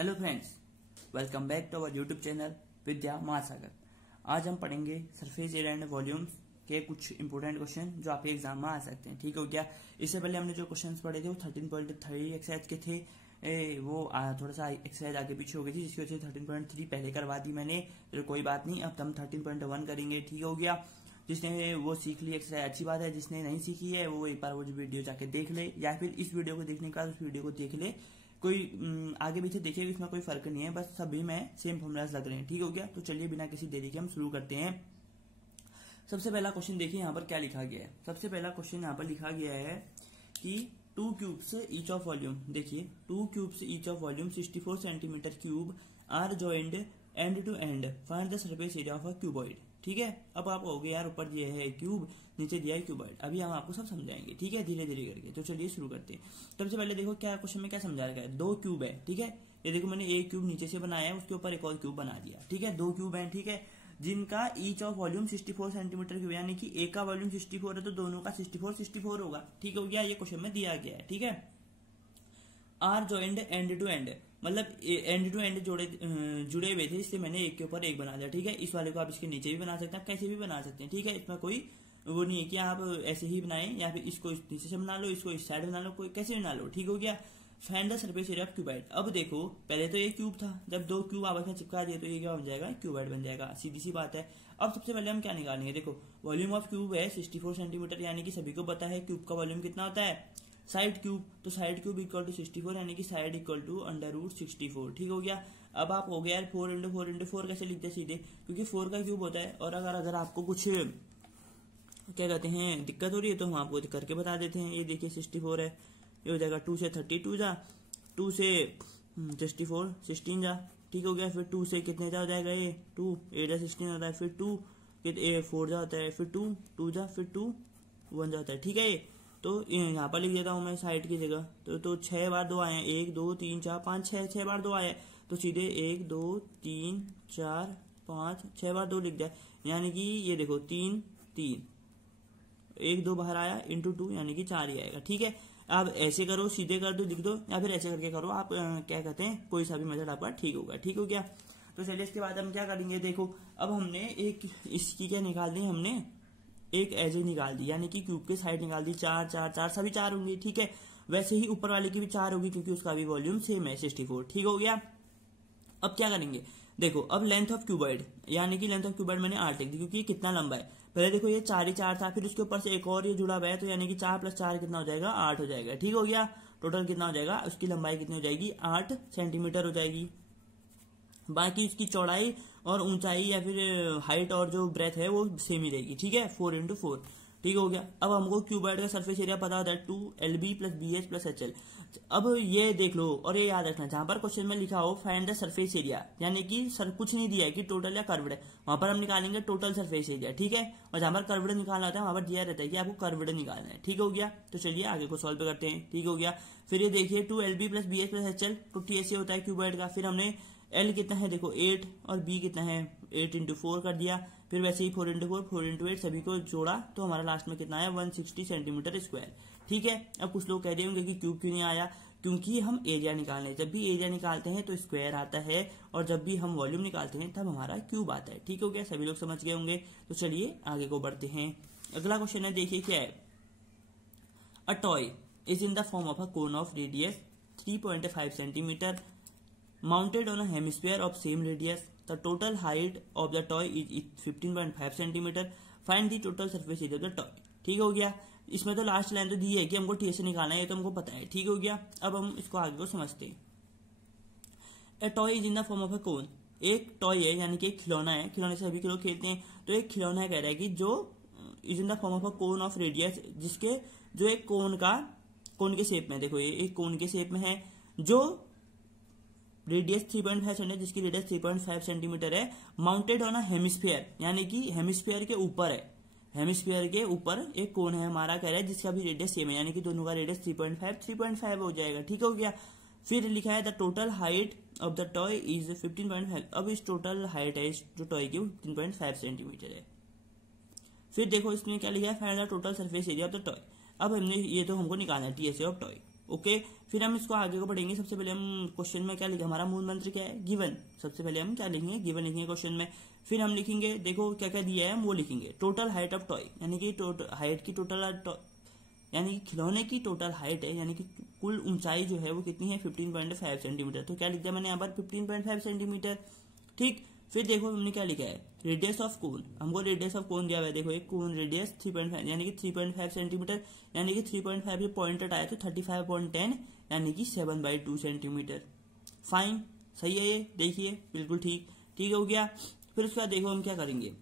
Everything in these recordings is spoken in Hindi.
Hello friends, welcome back to our YouTube channel Vidya Mahasagar. आज हम पढ़ेंगे सरफेस एरिया एंड वॉल्यूम्स के कुछ इंपोर्टेंट क्वेश्चन जो आपके एग्जाम में आ सकते हैं। ठीक हो गया। इससे पहले हमने जो क्वेश्चंस पढ़े थे वो 13.3 एक्सरसाइज के थे। वो थोड़ा सा एक्सरसाइज आगे पीछे हो गई थी, जिसकी वजह से 13.3 पहले करवा दी मैंने। तो कोई बात नहीं, अब हम 13.1 करेंगे। ठीक हो गया। जिसने वो सीख ली एक्सरसाइज अच्छी बात है, जिसने नहीं सीखी है वो एक बार वो जो वीडियो जाके देख ले, या फिर इस वीडियो को देखने के बाद उस वीडियो को देख ले। कोई आगे पीछे देखे इसमें कोई फर्क नहीं है, बस सभी में सेम फॉर्मूलाज लग रहे हैं। ठीक हो गया। तो चलिए बिना किसी देरी के हम शुरू करते हैं। सबसे पहला क्वेश्चन देखिए यहाँ पर क्या लिखा गया है। सबसे पहला क्वेश्चन यहाँ पर लिखा गया है कि 2 क्यूब्स ईच ऑफ वॉल्यूम, देखिए 2 cubes each of volume 64 centimetre cube are joined end to end, find the surface area of a cuboid. ठीक है। अब आप कहोगे यार ऊपर दिया है क्यूब, नीचे दिया है क्यूबॉइड। अभी हम आपको सब समझाएंगे, ठीक है, धीरे धीरे करके। तो चलिए शुरू करते हैं। सबसे पहले देखो क्या क्वेश्चन में क्या समझाया गया है। 2 क्यूब है, ठीक है। ये देखो मैंने एक क्यूब नीचे से बनाया है, उसके ऊपर एक और क्यूब बना दिया। ठीक है, 2 क्यूब है, ठीक है, जिनका each of volume 64 centimetre cube, यानी कि एक का वॉल्यूम 64 है तो दोनों का 64 होगा। ठीक हो गया। ये क्वेश्चन में दिया गया है। ठीक है। Are joined end to end, मतलब एंड टू एंड जुड़े हुए थे, इसलिए मैंने एक के ऊपर एक बना दिया। ठीक है। इस वाले को आप इसके नीचे भी बना सकते हैं, आप कैसे भी बना सकते हैं। ठीक है। इसमें कोई वो नहीं है कि आप ऐसे ही बनाएं, या फिर इसको इस नीचे से बना लो, इसको इस साइड बना लो, कोई कैसे बना लो। ठीक हो गया। Find the surface area of cuboid. अब देखो पहले तो ये क्यूब था, जब 2 क्यूब आपस में चिपका दिए तो ये क्या बन जाएगा, क्यूबॉइड बन जाएगा। सीधी सी बात है। अब सबसे पहले हम क्या निकालेंगे, देखो वॉल्यूम ऑफ क्यूब है 64 सेंटीमीटर, यानी कि सभी को पता है क्यूब का वॉल्यूम कितना होता है, साइड क्यूब। तो साइड क्यूब इक्वल टू 64, यानी कि साइड इक्वल टू √64। ठीक हो गया। अब आप हो गया यार 4 × 4 × 4 कैसे लिखते हैं सीधे, क्योंकि 4 का क्यूब होता है। और अगर आपको कुछ क्या कहते हैं दिक्कत हो रही है तो हम आपको करके बता देते हैं। ये देखिए 64 है, ये हो जाएगा 2 से 32 जा, 2 से 64 16 जा। ठीक हो गया। फिर 2 से कितने जा हो जाएगा, ये 2 8 16 होता है, फिर 2 4 जा होता है, फिर 2 जा, फिर 2 1 जा होता है। ठीक है। तो यहाँ पर लिख देता हूं मैं साइड की जगह। तो 6 बार 2 आए हैं, 1 2 3 4 5 6 बार 2 आए, तो सीधे 1 2 3 4 5 6 बार 2 लिख दिया। यानी कि ये देखो 3 3 1 2 बाहर आया इंटू 2, यानी कि 4 ही आएगा। ठीक है। आप ऐसे करो, सीधे कर दो, लिख दो, या फिर ऐसे करके करो, आप क्या कहते हैं कोई सा भी मेथड आपका ठीक होगा। ठीक हो गया। तो चलिए इसके बाद हम क्या करेंगे, देखो अब हमने एक इसकी क्या निकाल दी, हमने एक एज निकाल दी, यानी कि क्यूब के साइड निकाल दी। 4 4 4 सभी 4 होंगे। ठीक है। वैसे ही ऊपर वाले की भी 4 होगी, क्योंकि उसका भी वॉल्यूम सेम है 64। ठीक हो गया। अब क्या करेंगे, देखो अब लेंथ ऑफ क्यूबॉइड, यानी कि लेंथ ऑफ क्यूबॉइड मैंने 8 लिख दी, क्योंकि कितना लंबा है। पहले देखो ये 4 ही 4 था, फिर उसके ऊपर से एक और ये जुड़ा हुआ है, तो यानी कि 4 + 4 कितना हो जाएगा, 8 हो जाएगा। ठीक हो गया। टोटल कितना हो जाएगा, उसकी लंबाई कितनी हो जाएगी, 8 सेंटीमीटर हो जाएगी। बाकी इसकी चौड़ाई और ऊंचाई या फिर हाइट और जो ब्रेथ है वो सेम ही रहेगी। ठीक है, 4 × 4। ठीक हो गया। अब हमको क्यूबॉइड का सरफेस एरिया पता होता है 2LB + BH + HL। अब ये देख लो और ये याद रखना, जहां पर क्वेश्चन में लिखा हो फाइंड द सरफेस एरिया, यानी कि सर कुछ नहीं दिया है कि टोटल या कर्व्ड है, वहां पर हम निकालेंगे टोटल सरफेस एरिया। ठीक है। और जहां पर कर्व्ड निकालना होता है वहां पर दिया रहता है कि आपको कर्व्ड निकालना है। ठीक हो गया। तो चलिए आगे को सॉल्व करते हैं। ठीक हो गया। फिर ये देखिए 2LB + BH + HL, तो TSA होता है क्यूबॉइड का। फिर हमने L कितना है, देखो 8, और B कितना है 8 × 4 कर दिया। फिर वैसे ही 4 × 4 4 × 8 सभी को जोड़ा तो हमारा लास्ट में कितना आया, 160 सेंटीमीटर स्क्वायर। ठीक है। अब कुछ लोग कह रहे होंगे कि क्यूब क्यों नहीं आया, क्योंकि हम एरिया निकालने हैं। जब भी एरिया निकालते हैं तो स्क्वायर आता है, और जब भी हम वॉल्यूम निकालते हैं तब हमारा क्यूब आता है। ठीक हो गया। सभी लोग समझ गए होंगे। तो चलिए आगे को बढ़ते हैं। अगला क्वेश्चन है, देखिए क्या है। A toy is in the form of a cone of radius 3.5 centimetre mounted on a hemisphere of same radius. The total height of the toy is 15.5 centimeter. Find the total surface area of the toy. ठीक हो गया। इसमें तो लास्ट लाइन तो दी है कि हमको TSA निकालना है, ये तो हमको पता है। ठीक हो गया। अब हम इसको आगे को समझते हैं। A toy is in the form of a cone. एक टॉय है, यानी कि एक खिलौना है, खिलौने से सभी लोग खेलते हैं। तो एक खिलौना कह रहा है कि जो is in the form of a cone of radius, जिसके जो एक कोन के शेप में, देखो ये एक कोन के शेप में है, जो रेडियस 3.5 सेंटीमीटर, जिसकी रेडियस 3.5 सेंटीमीटर है, माउंटेड ऑन अ हेमिस्फीयर, यानी कि हेमिस्फीयर के ऊपर है। हेमिस्फीयर के ऊपर एक कोन है हमारा, कह रहा है जिसका भी रेडियस सेम है, यानी कि दोनों का रेडियस 3.5 हो जाएगा। ठीक हो गया। फिर लिखा है the total height of the toy is 15.5। अब इस टोटल हाइट है इस जो टॉय की 15.5 सेंटीमीटर है। फिर देखो इसमें क्या लिखा है, find the total surface area of the toy. अब हमने ये तो हमको निकालना है TSA ऑफ टॉय। ओके, फिर हम इसको आगे को पढ़ेंगे। सबसे पहले हम क्वेश्चन में क्या लिखा, हमारा मूल मंत्र क्या है, गिवन। सबसे पहले हम क्या लिखेंगे, गिवन लिखेंगे क्वेश्चन में। फिर हम लिखेंगे, देखो क्या क्या दिया है हम वो लिखेंगे। टोटल हाइट ऑफ टॉय, यानी कि हाइट की टोटल, यानी कि खिलौने की टोटल हाइट है, यानी कि कुल ऊंचाई जो है वो कितनी है, 15.5 सेंटीमीटर। तो क्या लिख दिया मैंने यहाँ पर, 15.5 सेंटीमीटर। ठीक, फिर देखो हमने क्या लिखा है, रेडियस ऑफ कोन। हमको रेडियस ऑफ कोन दिया हुआ है, देखो एक कोन रेडियस 3.5 यानी कि 3.5 सेंटीमीटर, यानी कि 3.5 पॉइंट आया तो 35.10 यानी कि 7/2 सेंटीमीटर। फाइन, सही है ये, देखिए बिल्कुल ठीक, ठीक हो गया। फिर उसके बाद देखो हम क्या करेंगे,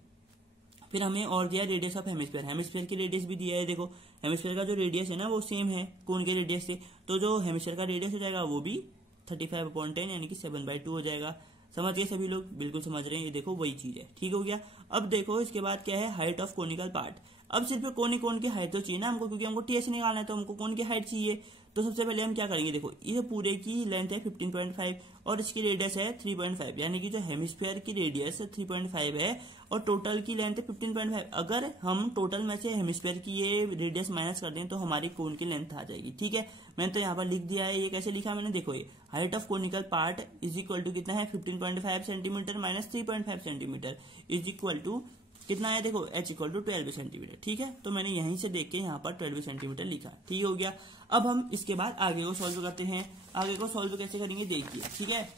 फिर हमें और दिया रेडियस ऑफ हेमिस्फीयर। हेमिस्फीयर की रेडियस भी दिया है, देखो हेमिस्फीयर का जो रेडियस है ना वो सेम है कोन के रेडियस से, तो जो हेमिस्फीयर का रेडियस हो जाएगा वो भी 35.10 यानी कि 7/2 हो जाएगा। समझ गए सभी लोग, बिल्कुल समझ रहे हैं, ये देखो वही चीज है, ठीक हो गया। अब देखो इसके बाद क्या है, हाइट ऑफ कोनिकल पार्ट। अब सिर्फ कोन की हाइट तो चाहिए ना हमको, क्योंकि हमको टीएस निकालना है तो हमको कोन की हाइट चाहिए। तो सबसे पहले हम क्या करेंगे, देखो ये पूरे की लेंथ है 15.5 और इसकी रेडियस है 3.5, यानी कि जो हेमिस्फीयर की रेडियस 3.5 है और टोटल की लेंथ है 15.5। अगर हम टोटल में से हेमिस्फीयर की ये रेडियस माइनस कर दें तो हमारी कोन की लेंथ आ जाएगी। ठीक है, मैंने तो यहाँ पर लिख दिया है, ये कैसे लिखा मैंने, देखो ये height of conical part is equal to कितना है, 15.5 centimetre minus 3.5 centimetre is equal to कितना है, देखो h इक्वल टू 12 सेंटीमीटर। ठीक है, तो मैंने यहीं से देख के यहाँ पर 12 सेंटीमीटर लिखा, ठीक हो गया। अब हम इसके बाद आगे को सॉल्व करते हैं। आगे को सॉल्व कैसे करेंगे देखिए, ठीक है,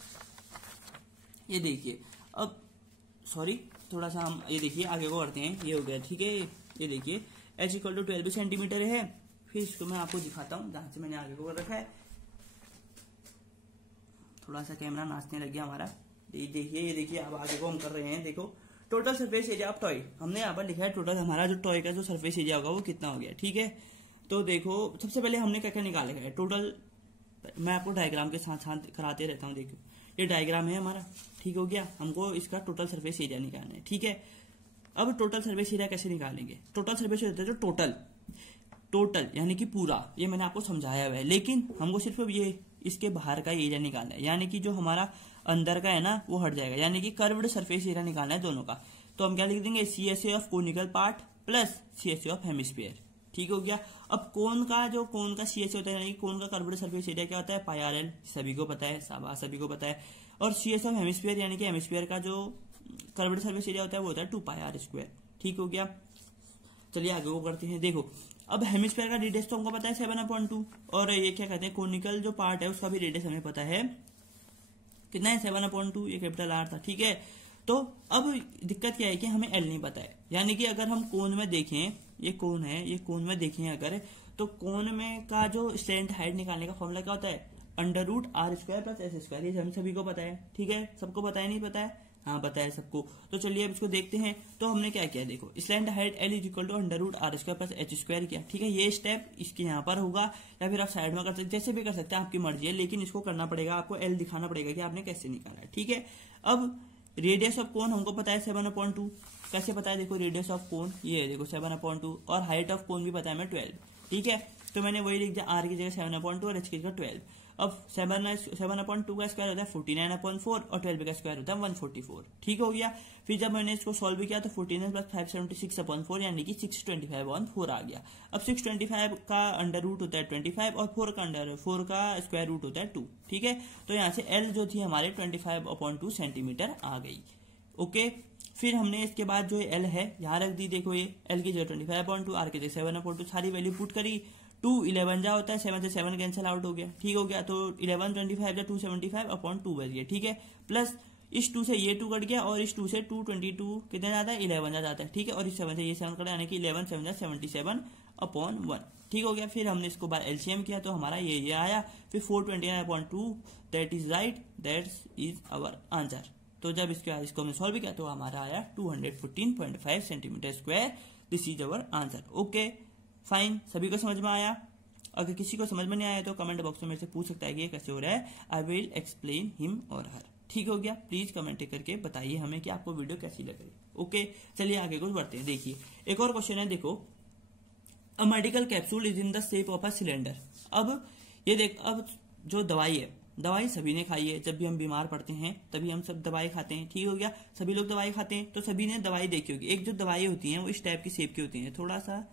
ये देखिए, अब सॉरी थोड़ा सा हम ये देखिए आगे को करते हैं, ये हो गया, ठीक है। ये देखिए h इक्वल टू 12 सेंटीमीटर है। फिर इसको मैं आपको दिखाता हूँ जहां से मैंने आगे को रखा है। थोड़ा सा कैमरा नाचने लग गया हमारा, देखिए, ये देखिए अब आगे को हम कर रहे हैं। देखो total surface area of toy, हमने यहाँ पर लिखा है टोटल हमारा जो टॉय का जो सरफेस एरिया होगा वो कितना हो गया। ठीक है, तो देखो सबसे पहले हमने क्या क्या निकाला है टोटल, मैं आपको डायग्राम के साथ साथ कराते रहता हूँ। देखो ये डायग्राम है हमारा, ठीक हो गया, हमको इसका टोटल सरफेस एरिया निकालना है। ठीक है, अब टोटल सरफेस एरिया कैसे निकालेंगे, टोटल सरफेस एरिया जो टोटल यानी कि पूरा, ये मैंने आपको समझाया हुआ है, लेकिन हमको सिर्फ ये इसके बाहर का एरिया निकालना है, यानी कि जो हमारा अंदर का है ना वो हट जाएगा, यानी कि कर्व्ड सरफेस एरिया निकालना है दोनों का। तो हम क्या लिख देंगे, CSA of conical part plus CSA of hemisphere. ठीक हो गया। अब कोन का CSA होता है, यानी कि कोन का कर्व्ड सरफेस एरिया क्या होता है, πRL, सभी को पता है, सभी को पता है। और CS ऑफ हेमिस्फीयर यानी कि हेमिस्फीयर का जो कर्व्ड सरफेस एरिया होता है वो होता है 2πr²। ठीक हो गया, चलिए आगे वो करते हैं। देखो अब हेमिस्फीयर का रेडियस तो हमको पता है 7/2, और ये क्या कहते हैं कोनिकल जो पार्ट है उसका भी रेडियस हमें पता है कितना है, 7/2, ये कैपिटल R था। ठीक है, तो अब दिक्कत क्या है कि हमें L नहीं पता है, यानी कि अगर हम कोन में देखें, ये कोन है, ये कोन में देखें अगर, तो कोन में का जो स्लैंट हाइट निकालने का फॉर्मूला क्या होता है, √R² + S²। ये हम सभी को पता है, ठीक है, सबको पता है, नहीं पता है, हाँ पता है सबको। तो चलिए अब इसको देखते हैं। तो हमने क्या किया, देखो slant height L = √R² + H² किया। ठीक है, ये स्टेप इसके यहाँ पर होगा, या फिर आप साइड में कर सकते, जैसे भी कर सकते हैं, आपकी मर्जी है, लेकिन इसको करना पड़ेगा, आपको L दिखाना पड़ेगा कि आपने कैसे निकाला है। ठीक है, अब रेडियस ऑफ कोन हमको पता है 7/2, कैसे पता है, देखो रेडियस ऑफ कोन ये है, देखो 7/2, और हाइट ऑफ कोन भी पता है हमें 12। ठीक है, तो मैंने वही लिख दिया, R की जगह 7/2 और H की जगह 12। अब 7/2 का स्क्वायर होता है 49/4 और 12 का स्क्वायर होता है 144। ठीक हो गया। फिर जब मैंने इसको सॉल्व किया तो 49 + 576/4 यानी कि 625/4 आ गया। अब 625 का अंडर रूट होता है 25 और 4 का स्क्वायर रूट होता है 2। ठीक है, तो यहाँ से L जो थी हमारे 25/2 सेंटीमीटर आ गई। ओके, फिर हमने इसके बाद जो L है यहाँ रख दी, देखो ये L की जगह 25/2, R की जगह 7/2, सारी वैल्यू पुट करी। 2 11 जा होता है, 7 से 7 कैंसिल आउट हो गया। ठीक हो गया, तो 11 25 जा 275/2 बच गया। ठीक है, प्लस इस 2 से ये 2 कट गया और इस 2 से 222 कितना जाता है, 11 जा जाता है। ठीक है, और इस 7 से ये 7 कटा, यानी कि 11 7 जा 77/1। ठीक हो गया। फिर हमने इसको बाय LCM किया तो हमारा ये आया। फिर 429/2, that is right, that is our answer. तो जब इसको हमने सॉल्व किया तो हमारा आया 214.5 centimetre square. This is our answer. Okay fine, सभी को समझ में आया। अगर किसी को समझ में नहीं आया तो कमेंट बॉक्स में मेरे से पूछ सकता है कि ये कैसे हो रहा है। आई विल एक्सप्लेन हिम और हर। ठीक हो गया, प्लीज कमेंट करके बताइए हमें कि आपको वीडियो कैसी लग रही। ओके, चलिए आगे कुछ बढ़ते हैं। देखिए एक और क्वेश्चन है, देखो a medical capsule is in the shape of a cylinder. अब ये देख, अब जो दवाई है, दवाई सभी ने खाई है, जब भी हम बीमार पड़ते हैं तभी हम सब दवाई खाते हैं। ठीक हो गया, सभी लोग दवाई खाते हैं, तो सभी ने दवाई देखी होगी। एक जो दवाई होती है वो इस टाइप की शेप की होती है, थोड़ा सा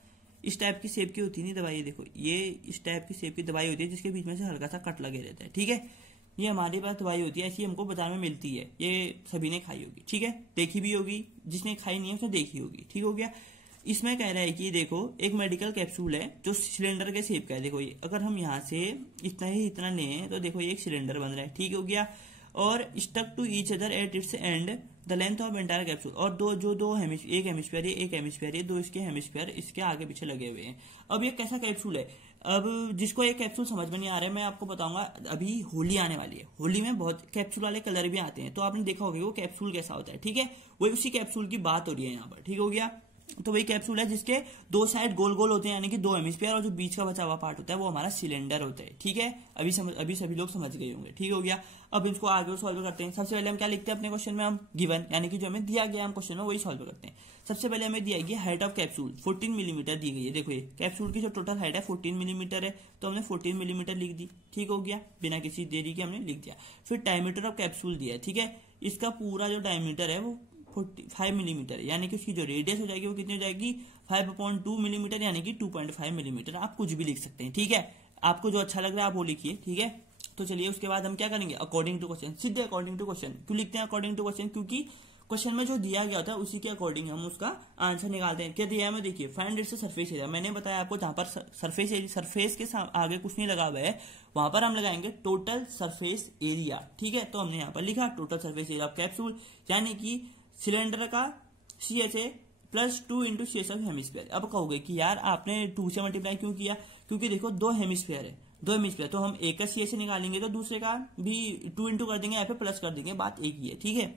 इस टाइप की शेप की होती नहीं दवाई, देखो ये इस टाइप की शेप की दवाई होती है जिसके बीच में से हल्का सा कट लगे रहता है, ठीक है। ये हमारे पास दवाई होती है, ऐसी हमको बाजार में मिलती है, ये सभी ने खाई होगी, ठीक है, देखी भी होगी, जिसने खाई नहीं है उसने देखी होगी, ठीक हो गया। इसमें कह रहा है कि देखो एक मेडिकल कैप्सूल है जो सिलेंडर के शेप का है, देखो ये अगर हम यहाँ से इतना लें तो देखो ये एक सिलेंडर बन रहा है, ठीक हो गया। और stuck to each other at its end the length of entire capsule, और एक हेमिस्फीयर है, दो इसके हेमिस्फीयर इसके आगे पीछे लगे हुए हैं। अब ये कैसा कैप्सूल है, अब जिसको ये कैप्सूल समझ में नहीं आ रहा है मैं आपको बताऊंगा। अभी होली आने वाली है, होली में बहुत कैप्सूल वाले कलर भी आते हैं, तो आपने देखा होगा वो कैप्सूल कैसा होता है, ठीक है, वही उसी कैप्सूल की बात हो रही है यहाँ पर, ठीक हो गया। तो वही कैप्सूल है जिसके दो साइड गोल गोल होते हैं, यानी कि दो हेमिस्फीयर, और जो बीच का बचा हुआ पार्ट होता है वो हमारा सिलेंडर होता है, ठीक है। अभी सभी लोग समझ गए होंगे, ठीक हो गया। अब इसको आगे सॉल्व करते हैं। सबसे पहले हम क्या लिखते हैं अपने क्वेश्चन में, हम गिवन यानी कि जो हमें दिया गया हम क्वेश्चन में वही सॉल्व करते हैं। सबसे पहले हमें दिया गया हाइट ऑफ कैप्सूल 14 मिलीमीटर दी गई है, देखो ये कैप्सूल की जो टोटल हाइट है 14 मिलीमीटर है, तो हमने 14 मिलीमीटर लिख दी, ठीक हो गया, बिना किसी देरी के हमने लिख दिया। फिर डायमीटर ऑफ कैप्सूल दिया है, ठीक है, इसका पूरा जो डायमीटर है वो 5 मिलीमीटर, यानी कि उसकी जो रेडियस हो जाएगी वो कितनी हो जाएगी 5/2 मिलीमीटर, यानी कि 2.5 मिलीमीटर। आप कुछ भी लिख सकते हैं, ठीक है, आपको जो अच्छा लग रहा है आप वो लिखिए, ठीक है। तो चलिए उसके बाद हम क्या करेंगे, अकॉर्डिंग टू क्वेश्चन, सीधे अकॉर्डिंग टू क्वेश्चन। क्यों लिखते हैं अकॉर्डिंग टू क्वेश्चन, क्योंकि क्वेश्चन में जो दिया गया होता है उसी के अकॉर्डिंग हम उसका आंसर निकालते हैं। क्या दिया है, देखिए फाइंड इट्स सरफेस एरिया, मैंने बताया आपको जहां पर सरफेस के आगे कुछ नहीं लगा हुआ है वहां पर हम लगाएंगे टोटल सरफेस एरिया, ठीक है। तो हमने यहाँ पर लिखा total surface area of capsule, यानी कि सिलेंडर का CHA plus 2 into CHA of hemisphere. अब कहोगे कि यार आपने 2 से मल्टीप्लाई क्यों किया, क्योंकि देखो दो हेमिस्फीयर है, तो हम एक का CHA निकालेंगे तो दूसरे का भी 2 इंटू कर देंगे या फिर प्लस कर देंगे, बात एक ही है, ठीक है।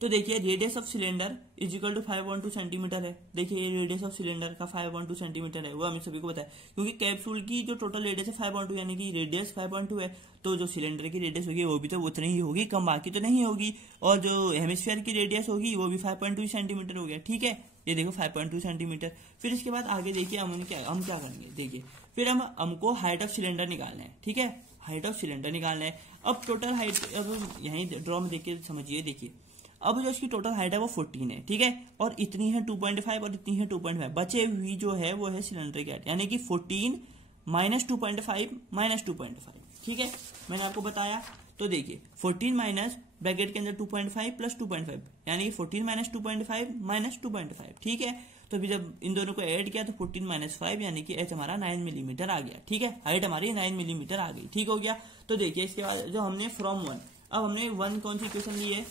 तो देखिए radius of cylinder is equal to 512 centimetre है, देखिए ये रेडियस ऑफ सिलेंडर का 512 सेंटीमीटर है, वो हमें सभी को पता है, क्योंकि कैप्सूल की जो टोटल रेडियस है 512 यानी कि रेडियस 512 है, तो जो सिलेंडर की रेडियस होगी वो भी तो उतनी ही होगी, कम बाकी तो नहीं होगी, और जो हेमिस्फीयर की रेडियस होगी वो भी 5.2 सेंटीमीटर हो गया, ठीक है, ये देखो 5.2 सेंटीमीटर। फिर इसके बाद आगे देखिए हम क्या करेंगे, देखिए फिर हमको हाइट ऑफ सिलेंडर निकालना है, ठीक है, हाइट ऑफ सिलेंडर निकालना है। अब टोटल हाइट, अब यहीं ड्रॉ में देखिए समझिए, देखिए अब जो इसकी टोटल हाइट है वो 14 है, ठीक है, और इतनी है 2.5 और इतनी है 2.5, बचे हुई जो है वो है सिलेंडर की हाइट, यानी कि 14 माइनस 2.5 माइनस 2.5, ठीक है, मैंने आपको बताया। तो देखिए 14 माइनस ब्रैकेट के अंदर 2.5 प्लस 2.5, यानी कि 14 माइनस 2.5 माइनस 2.5, ठीक है। तो अभी जब इन दोनों को ऐड किया तो 14 माइनस 5 यानी कि एच हमारा 9 मिलीमीटर आ गया, ठीक है, हाइट हमारी 9 मिलीमीटर आ गई, ठीक हो गया। तो देखिए इसके बाद जो हमने फ्रॉम 1, अब हमने 1 कौन सी इक्वेशन ली है,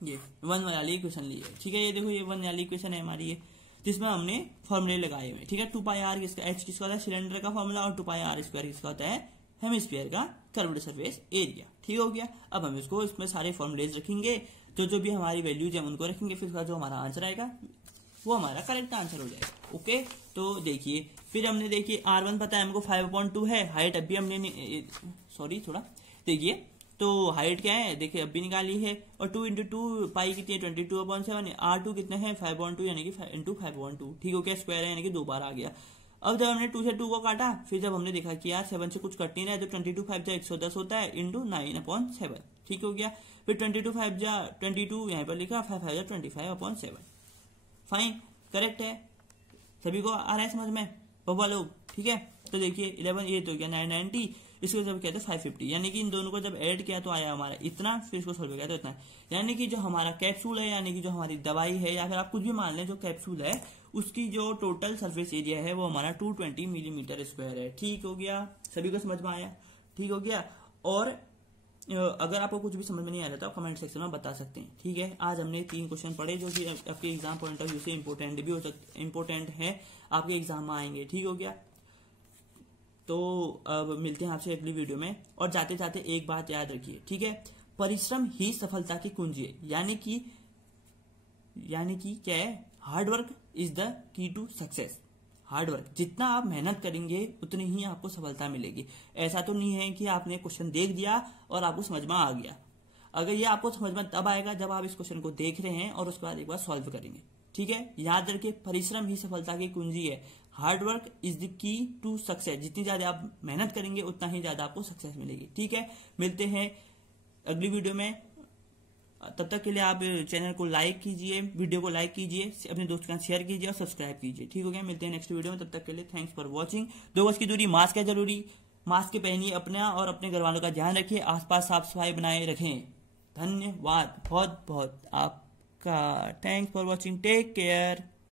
ये 1 वाली इक्वेशन ली है, ठीक है, ये देखो ये 1 वाली इक्वेशन है हमारी, ये जिसमें हमने फॉर्मूले लगाए हुए, ठीक है। 2πr किसका, h किसका होता है सिलेंडर का फॉर्मूला, और 2πr स्क्वायर किसका होता है हेमिस्फीयर का कर्व्ड सरफेस एरिया, ठीक हो गया। अब हम इसको इसमें सारे फॉर्मूलेज रखेंगे, जो भी हमारी वैल्यूज है उनको रखेंगे, फिर उसका जो हमारा आंसर आएगा वो हमारा करेक्ट आंसर हो जाएगा, ओके। तो देखिए फिर हमने देखिए R1 पता है हमको 5/2 है, हाइट अभी हमने सॉरी थोड़ा देखिए, तो हाइट क्या है देखिए अभी निकाली है, और 2 इंटू 2 पाई कितनी है 22/7, R2 कितने हैं 5/2 यानी कि 5 इंटू 5/2, ठीक हो गया, स्क्वायर है यानी कि 2 बार आ गया। अब जब हमने 2 से 2 को काटा, फिर जब हमने देखा कि यार 7 से कुछ कट नहीं रहा है, तो 22 5 जा 110 होता है इंटू 9/7, ठीक हो गया। फिर 22 5 जा 22 यहाँ पर लिखा, 5 5 जा 25/7, फाइन, करेक्ट है, सभी को आ रहा है समझ में बब्बा लोग, ठीक है। तो देखिए 11 ये तो क्या 990, इसको जब कहते हैं 550, यानी कि इन दोनों को जब ऐड किया तो आया हमारा इतना, फिर इसको सॉल्व किया तो इतना, यानी कि जो हमारा कैप्सूल है, यानी कि जो हमारी दवाई है, या फिर आप कुछ भी मान लें, जो कैप्सूल है उसकी जो टोटल सरफेस एरिया है वो हमारा 220 मिलीमीटर स्क्वायर है, ठीक हो गया, सभी को समझ में आया, ठीक हो गया। और अगर आपको कुछ भी समझ में नहीं आ रहा तो आप कमेंट सेक्शन में बता सकते हैं, ठीक है। आज हमने 3 क्वेश्चन पढ़े जो कि आपके एग्जाम पॉइंट ऑफ व्यू से इंपोर्टेंट भी हो सकते, इंपोर्टेंट है, आपके एग्जाम में आएंगे, ठीक हो गया। तो अब मिलते हैं आपसे अगली वीडियो में, और जाते जाते एक बात याद रखिए, ठीक है, परिश्रम ही सफलता की कुंजी है, यानी कि क्या है, hard work is the key to success. Hard work, जितना आप मेहनत करेंगे उतनी ही आपको सफलता मिलेगी। ऐसा तो नहीं है कि आपने क्वेश्चन देख दिया और आपको समझ में आ गया, अगर ये आपको समझ में तब आएगा जब आप इस क्वेश्चन को देख रहे हैं और उसके बाद एक बार सॉल्व करेंगे, ठीक है। याद रखिए परिश्रम ही सफलता की कुंजी है, hard work is the key to success, जितनी ज्यादा आप मेहनत करेंगे उतना ही ज्यादा आपको सक्सेस मिलेगी, ठीक है। मिलते हैं अगली वीडियो में, तब तक के लिए आप चैनल को लाइक कीजिए, वीडियो को लाइक कीजिए, अपने दोस्त के साथ शेयर कीजिए और सब्सक्राइब कीजिए। ठीक हो गया, मिलते हैं नेक्स्ट वीडियो में। तब तक के लिए थैंक्स फॉर वॉचिंग। 2 गज की दूरी, मास्क है जरूरी, मास्क पहनिए, अपना और अपने घर वालों का ध्यान रखिए, आसपास साफ सफाई बनाए रखें। धन्यवाद बहुत बहुत आपका। Thanks for watching, take care.